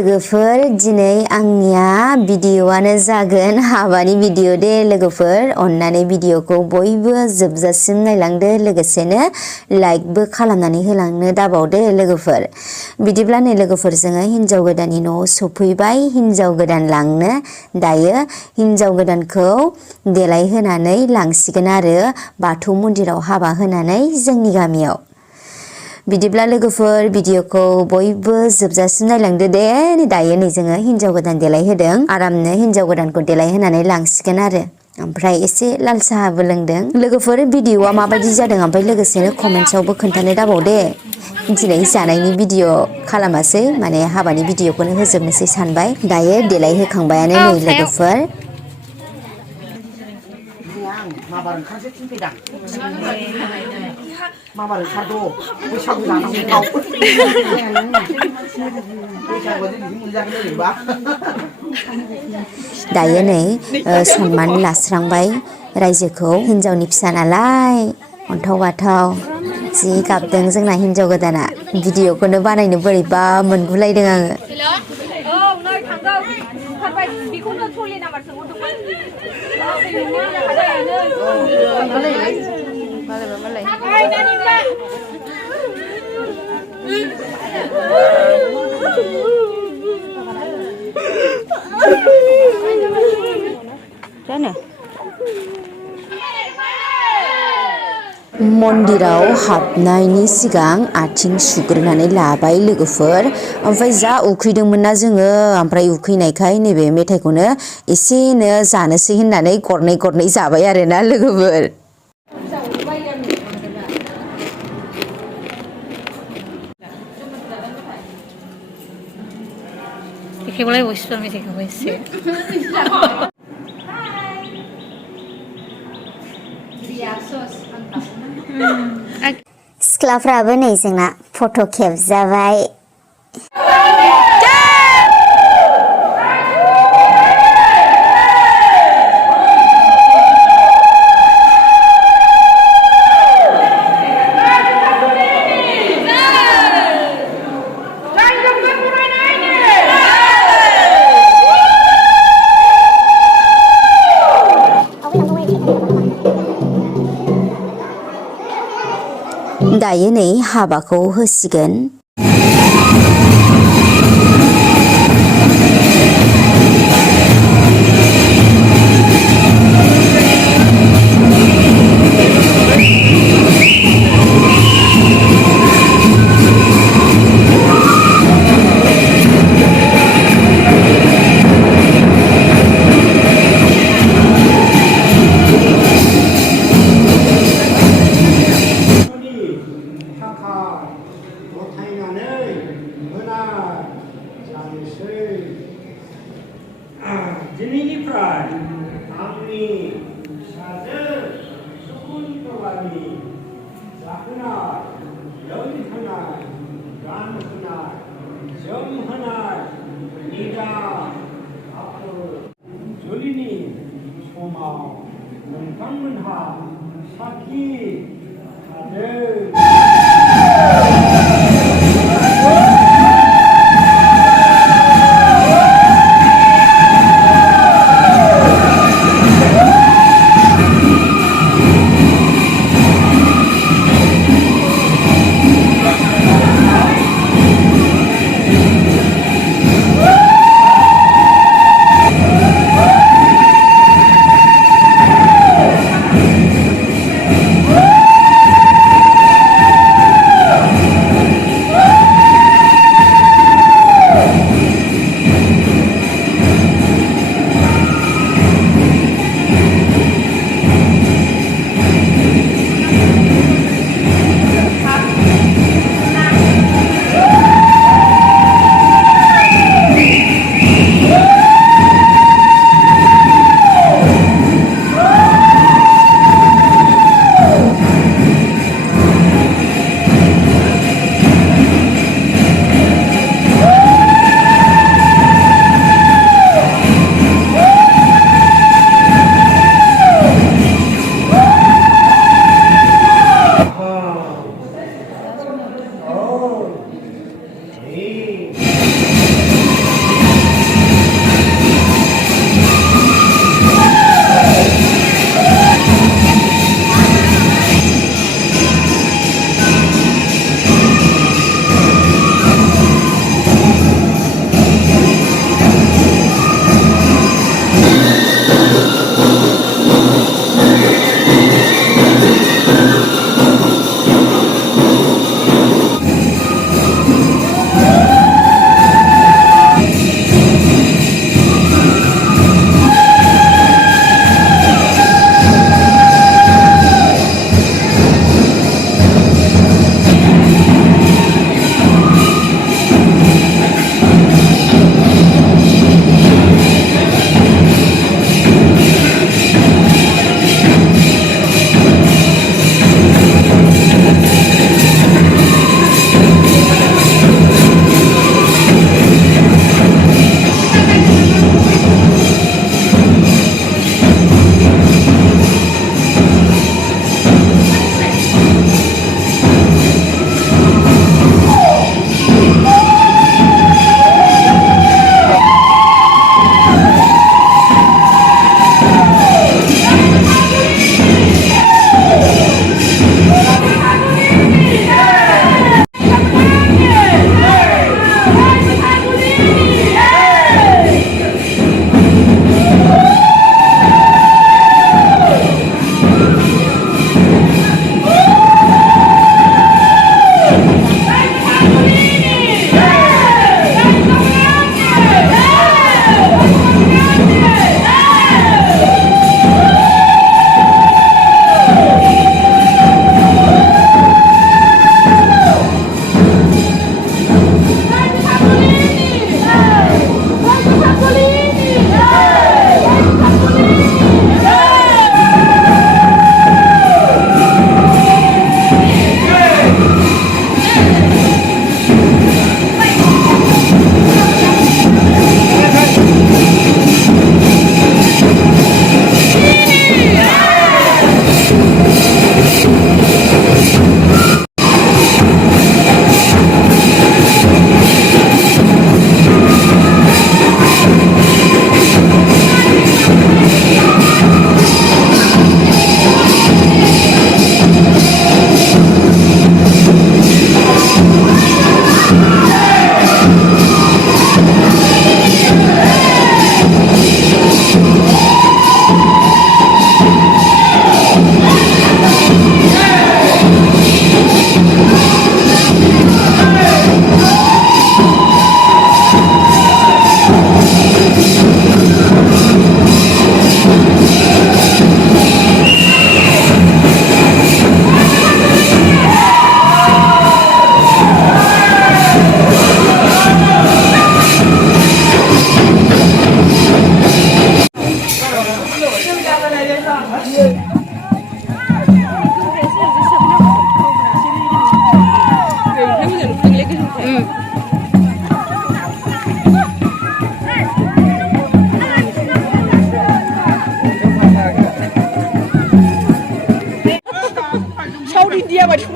लोगोफोर दिनै आंनिया भिडिअआनो जागोन हाबानि भिडिअ दे लोगोफोर अन्नानै भिडिअखौ बयबो जोबजासिम नायलांदो लोगोसेनो लाइकबो खालामनानै होलांनो दाबावदो लोगोफोर बिदिब्ला नै लोगोफोर जोङो हिन्जाव गोदाननि न'आव सफैबाय हिन्जाव गोदान लांनो दायो हिन्जाव गोदानखौ देलायहोनानै लांसिगोन आरो बाथौ मन्दिराव हाबा होनानै जोंनि गामियाव बिदिब्ला लोगोफोर भिडिअखौ बयबो जोबजासिम नायलांदो दे दायो नै जोङो हिन्जाव गोदान देलायहोदों आरामनो हिन्जाव गोदानखौ देलायहोनानै लांसिगोन आरो ओमफ्राय एसे लाल साहाबो लोंदों लोगोफोर भिडिअआ माबायदि जादों ओमफ्राय लोगोसेनो कमेन्ट्सआवबो खोन्थानो दाबाव दे दिनै जानायनि भिडिअ खालामासै माने हाबानि भिडिअखौनो होजोबनोसै सानबाय दायो देलायहोखांबायानो नै लोगोफोर माबार ओंखारसो थिनफैदां माबार ओंखारद' बैसागु जानांगौ दायो नै सनमान लास्रांबाय रायजोखौ हिन्जावनि फिसा नालाय अन्थाव बाथाव जि गाबदों जोंना हिन्जाव गोदाना भिडिअखौनो बानायनो बोरैबा मोनगुलायदों आङो मन्दिराव हाबनायनि सिगां आथिं सुग्रोनानै लाबाय लोगोफोर ओमफ्राय जा उखैदोंमोन ना जोङो ओमफ्राय उखैनायखाय नैबे मेथाइखौनो एसेनो जानोसै होननानै गरनै गरनै जाबाय आरोना लोगोफोर सिख्लाफ्राबो नै जोंना फट' खेबजाबाय दायो नै हाबाखौ होसिगोन दिनैनिफ्राय आंनि फिसाजो सुकुनप्रभानि जाहोनाय लोंहोनाय गानहोनाय जोमहोनाय निदान आखल जुलिनि समाव नोंथांमोनहा साखि थादों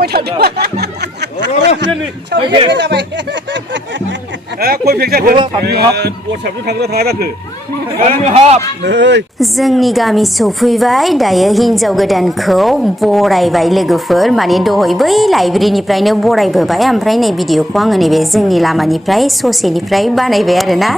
संबाय थादों जाबाय जोंनि गामि सफैबाय दायो हिनजाव गोदानखौ बरायबाय लोगोफोर माने दहाय बै लाइब्रेरिनिफ्रायनो बरायबोबाय ओमफ्राय नै भिडिअखौ आङो नैबे जोंनि लामानिफ्राय ससेनिफ्राय बानायबाय आरोना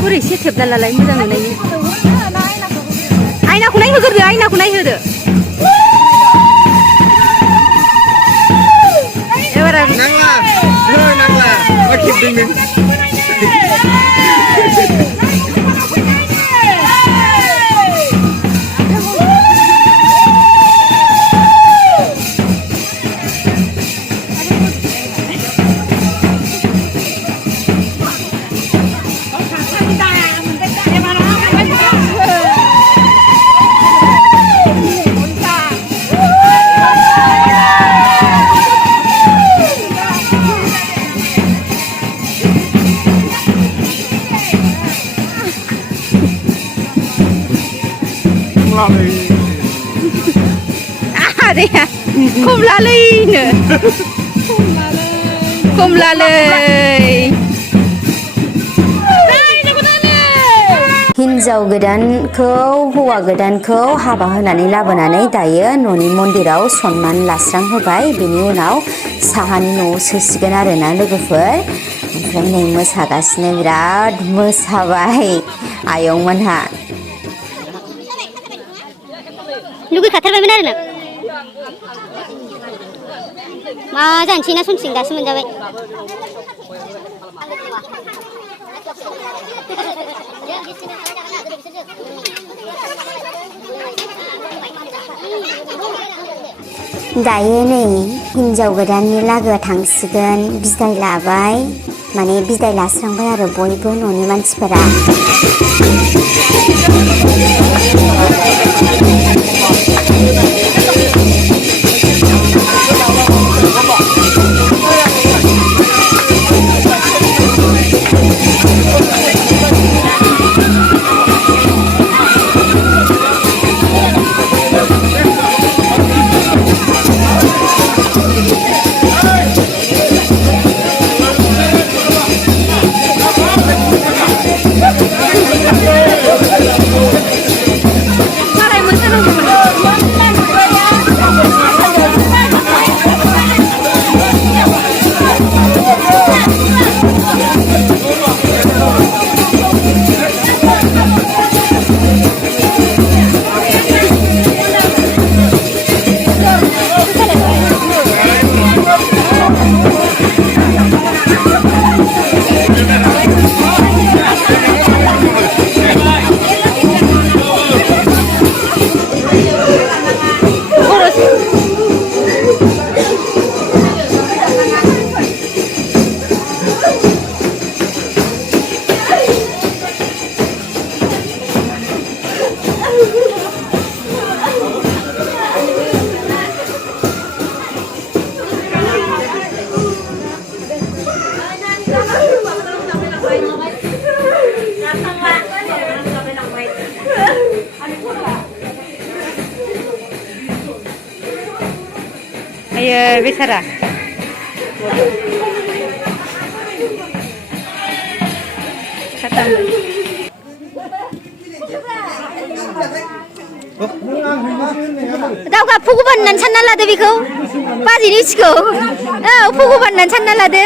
बोरै सेथेबना लालाय मोजां नुनायनि आयनाखौ नायहोग्रोदो आयनाखौ नायहोदो एबार नांला नांला मा खेबदों नों adanya kumlalainya kumlalai हिनजाव गोदानखौ हौवा गोदानखौ हाबा होनानै लाबोनानै दायो न'नि मन्दिराव सन्मान लास्रां होबाय बेनि उनाव साहानि न'आव सोसिगोन आरोना लोगोफोर ओमफ्राय नै मोसागासिनो बिराद मोसाबाय आयंमोनहा लुगैखाथारबायमोन आरो ना मा जानोसै ना समसिं दासो मोनजाबाय दायो नै हिनजाव गोदाननि लागोआ थांसिगोन बिदाय लाबाय माने बिदाय लास्रांबाय आरो बयबो न'नि मानसिफोरा Ayo, bicara. Kata. Tahu gak puguban nan sana lade biko? Pas ini ciko. Puguban nan sana lade.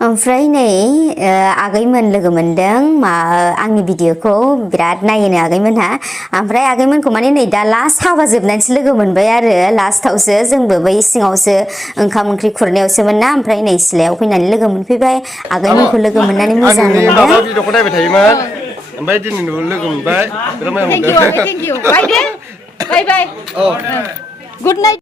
ओमफ्राय नै आगैमोन लोगो मोनदों आंनि भिडिअखौ बिराद नायोनो आगैमोनहा ओमफ्राय आगैमोनखौ माने नै दा लास्ट हाबा जोबनानैसो लोगो मोनबाय आरो लास्टआवसो जोंबो बै सिङावसो ओंखाम ओंख्रि खुरनायावसोमोन ना ओमफ्राय नै सिलायाव फैनानै लोगो मोनफैबाय आगैमोनखौ लोगो मोननानै मोजां मोनदों माबा भिडिअखौ नायबाय थायोमोन ओमफ्राय दिनै लोगो मोनबाय बिराद मोजां मोनदों Thank you. Bye then. Bye bye. Good night.